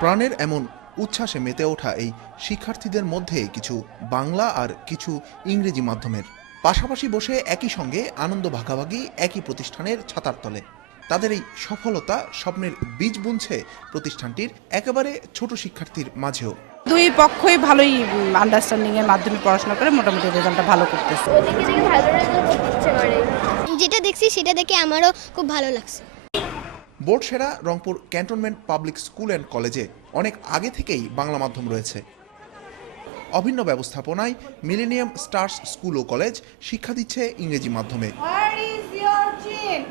প্রাণের এমন উচ্ছ্বাসে মেতে ওঠা এই শিক্ষার্থীদের মধ্যে কিছু বাংলা আর কিছু ইংরেজি মাধ্যমের। পাশাপাশি বসে একই সঙ্গে আনন্দ ভাগাভাগি একই প্রতিষ্ঠানের ছাতার তলে। তাদের এই সফলতা স্বপ্নের বীজ বুনছে প্রতিষ্ঠানটির একেবারে ছোট শিক্ষার্থীর মাঝেও। দুই পক্ষই ভালোই আন্ডারস্ট্যান্ডিং এর মাধ্যমে পড়াশোনা করে মোটামুটি রেজাল্টটা ভালো করতেছে। যেটা দেখছি সেটা দেখে আমারও খুব ভালো লাগছে। বোর্ড সেরা Rangpur cantonment public school and কলেজে অনেক আগে থেকেই বাংলা মাধ্যম রয়েছে। অভিন্ন ব্যবস্থাপনায় মিলেনিয়াম স্টার্স স্কুল ও কলেজ শিক্ষা দিচ্ছে ইংরেজি মাধ্যমে।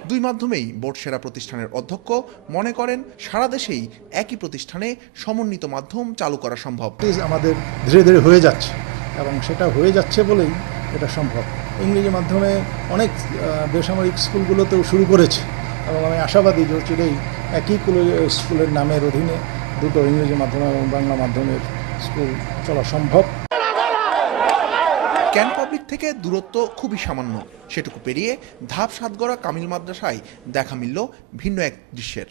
দুই মাধ্যমেই বোর্ড সেরা প্রতিষ্ঠানের অধ্যক্ষ মনে করেন সারা দেশেই একই প্রতিষ্ঠানে সমন্বিত মাধ্যম চালু করা সম্ভব। আমাদের ধীরে ধীরে হয়ে যাচ্ছে এবং সেটা হয়ে যাচ্ছে বলেই এটা সম্ভব। ইংরেজি মাধ্যমে অনেক বেসামরিক স্কুলগুলোতেও শুরু করেছে। এবং আমি আশাবাদী যে চিরেই একই কুলো- স্কুলের নামের অধীনে দুটো ইংরেজি মাধ্যম এবং বাংলা মাধ্যমের স্কুল চলা সম্ভব। ক্যান পাবলিক থেকে দূরত্ব খুবই সামান্য। সেটুকু পেরিয়ে ধাপ সাতগড়া কামিল মাদ্রাসায় দেখা মিলল ভিন্ন এক দৃশ্যের।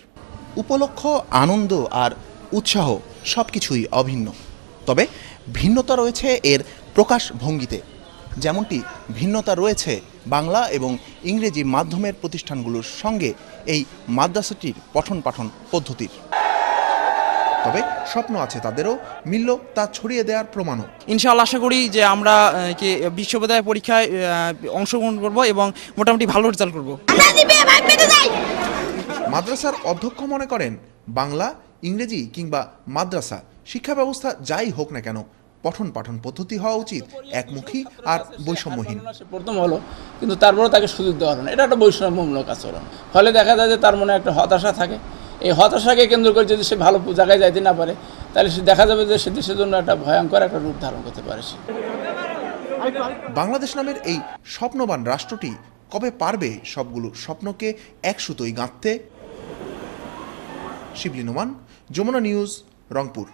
উপলক্ষ, আনন্দ আর উৎসাহ সব কিছুই অভিন্ন। তবে ভিন্নতা রয়েছে এর প্রকাশ ভঙ্গিতে। যেমনটি ভিন্নতা রয়েছে বাংলা এবং ইংরেজি মাধ্যমের প্রতিষ্ঠানগুলোর সঙ্গে এই মাদ্রাসাটির পঠন পাঠন পদ্ধতির। তবে স্বপ্ন আছে তাদেরও মিলল তা ছড়িয়ে দেওয়ার প্রমাণও। ইনশাআল্লাহ আশা করি যে আমরা কি বিশ্ববিদ্যালয় পরীক্ষায় অংশগ্রহণ করব এবং মোটামুটি ভালো রেজাল্ট করব। মাদ্রাসার অধ্যক্ষ মনে করেন বাংলা ইংরেজি কিংবা মাদ্রাসা শিক্ষা ব্যবস্থা যাই হোক না কেন পঠন পাঠন পদ্ধতি হওয়া উচিত একমুখী আর বৈষম্যহীন। প্রথম হলো কিন্তু তারপরেও তাকে সুযোগ দেওয়া হলো না। এটা একটা বৈষম্যমূলক আচরণ। ফলে দেখা যায় যে তার মনে একটা হতাশা থাকে। এই হতাশাকে কেন্দ্র করে যদি সে ভালো জায়গায় যাইতে না পারে তাহলে সে দেখা যাবে যে সে দেশের জন্য একটা ভয়ঙ্কর একটা রূপ ধারণ করতে পারে সে। বাংলাদেশ নামের এই স্বপ্নবান রাষ্ট্রটি কবে পারবে সবগুলো স্বপ্নকে এক সুতোই গাঁথতে? শিবলি নোমান যমুনা নিউজ রংপুর।